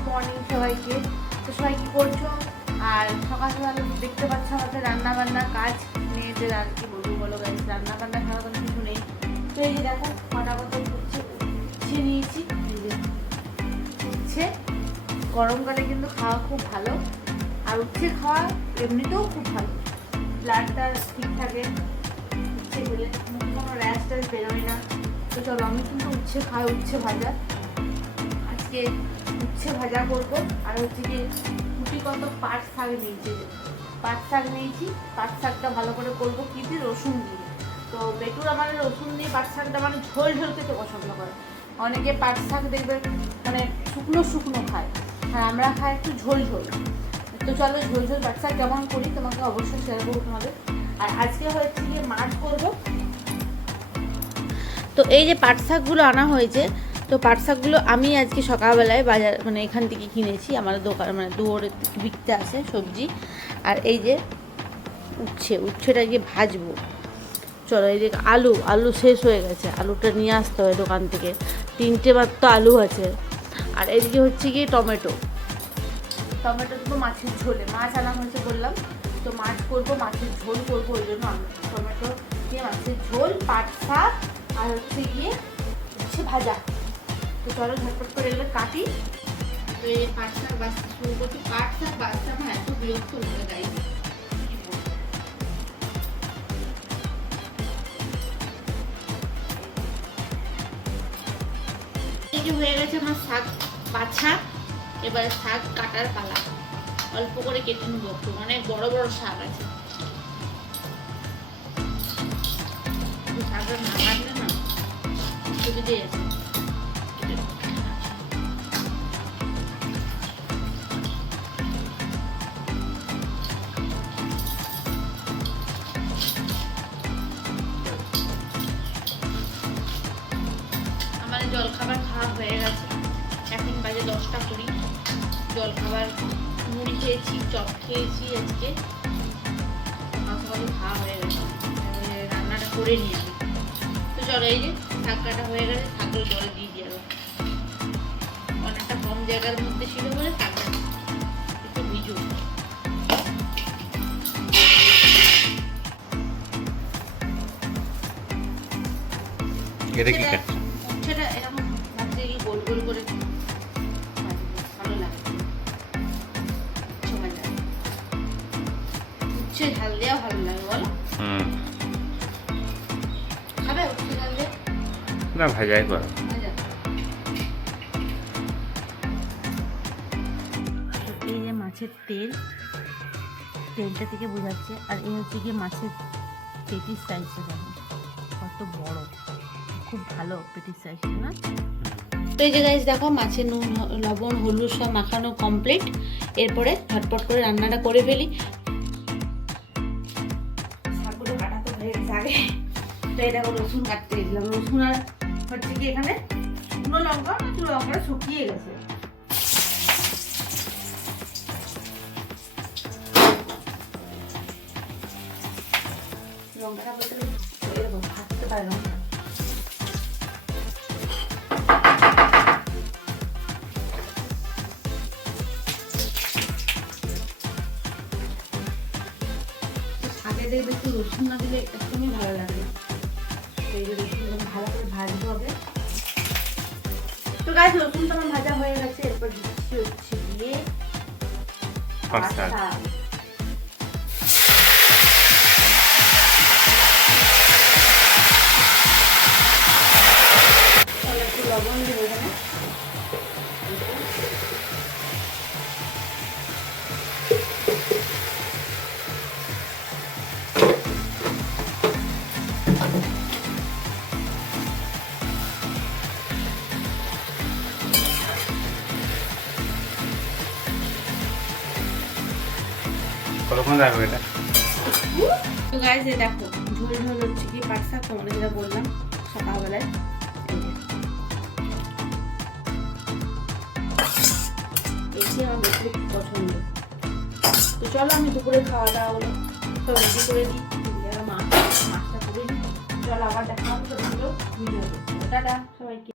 Good morning সবাইকে। তো সবাই কী করছো? আর সকাল সকাল দেখতে পাচ্ছ আমাদের রান্নাবান্না কাজ মেয়েদের, আর কি বলবো বলো গাইস, রান্নাবান্না সারাদিন কিছু নেই। তো এই যে দেখো ফটাফট উচ্ছে নিয়েছি। এই যে উচ্ছে গরমকালে কিন্তু খাওয়া খুব ভালো, আর উচ্ছে খাওয়া এমনিতেও খুব ভালো, ব্লাডটা ঠিক থাকে উচ্ছে খেলে, কোনো র্যাশ ট্যাশ বেরোয় না। তো চলো আমি কিন্তু উচ্ছে খাই, উচ্ছে ভাজা, আজকে উচ্ছে ভাজা করবো। আর হচ্ছে কি কুটি কত পাট শাক নিয়েছি, পাট শাকটা ভালো করে করবো কি দিয়ে, রসুন দিয়ে। তো বেটুর আমার রসুন দিয়ে পাট শাকটা মানে ঝোল ঝোল খেতে পছন্দ করে। অনেকে পাট শাক দেখবে মানে শুকনো শুকনো খায়, আর আমরা খাই একটু ঝোল ঝোল। তো চলো ঝোল ঝোল পাট শাক কেমন করি তোমাকে অবশ্যই শেয়ার করবো তোমাদের। আর আজকে হচ্ছে গিয়ে মাছ করবো। তো এই যে পাট শাকগুলো আনা হয়েছে, তো পাট শাকগুলো আমি আজকে সকালবেলায় বাজার মানে এখান থেকে কিনেছি, আমার দোকান মানে দুয়ারে বিকতে আসে সবজি। আর এই যে উচ্ছেটা গিয়ে ভাজবো। চলো এই যে আলু শেষ হয়ে গেছে, আলুটা নিয়ে আসতে হয় দোকান থেকে, 3টে মাত্র আলু আছে। আর এদিকে হচ্ছে গিয়ে টমেটো দেবো মাছের ঝোলে, মাছ আনা হয়েছে বললাম, তো মাছ করবো, মাছের ঝোল করবো, ওই জন্য টমেটো দিয়ে মাছের ঝোল, পাট শাক আর হচ্ছে গিয়ে উচ্ছে ভাজা। তো চলো ঝটপট করে এগুলো কাটি। তো এই পাট শাক বাছতে শুরু করছি। পাট শাক বাছতে আমার এত বিরক্ত হয়ে যায়। এই যে হয়ে গেছে আমার শাক বাছা, এবারে শাক কাটার পালা। অল্প করে কেটে নেবো, একটু অনেক বড় বড় শাক আছে, শাকটা না কাটলে না সুবিধে আছে। আমার জলখাবার খাওয়া হয়ে গেছে, এখন বাজে 10টা 20। জলখাবার মুড়ি খেয়েছি, চপ খেয়েছি, আজকে সকালে খাওয়া হয়ে গেছে, রান্নাটা করে নিই আমি। তো চলো এই যে শাক কাটা হয়ে গেছে, শাকগুলো জলে দিয়ে দিয়ে অনেকটা কম জায়গার মধ্যে ছিল বলে শাকটা একটু ভিজু। উচ্ছেটা এরকম ভাজতে গিয়ে গোল গোল করে ভালো লাগে, উচ্ছে ঝাল দেওয়া ভালো লাগে বলো? খাবে উচ্ছে ঝাল দিয়ে? না ভাজাই করো। এই যে মাছের তেলটা থেকে বোঝাচ্ছে। আর এই হচ্ছে গিয়ে মাছের পেটির সাইজটা দেখো কত বড়, খুব ভালো পেটির সাইজটা না? তো এই যে গাইস দেখো মাছের নুন লবণ হলুদ সব মাখানো কমপ্লিট। এরপরে ঝটপট করে রান্নাটা করে ফেলি। শাকগুলো কাটা তো হয়ে গেছে আগে। তো এই দেখো রসুন কাটতে দিলাম, রসুন আর হচ্ছে কি এখানে শুকনো লঙ্কাটা শুকিয়ে গেছে। লঙ্কাটা বলতে এরকম ভাজতে পারে লঙ্কা। আগে দেখবে একটু রসুন না দিলে একদমই ভালো লাগে না। এই যে রসুন ভালো করে ভাজতে হবে। তো গাইস রসুনটা আমার ভাজা হয়ে গেছে, এরপর দিচ্ছি হচ্ছে গিয়ে একটু লবণ দেবো এখানে। কতক্ষণ রাখবে এটা? তো গাইস এই দেখো ঝোল ঝোল হচ্ছে কি পাট শাক, তোমাদের যেটা বললাম সকালবেলায়। এটি আমার খুব পছন্দ। তো চলো আমি দুপুরে খাওয়া দাওয়া হলো সব রেডি করে দিই, মাছটা করে দিই। চলো আবার দেখা হবে, টাটা।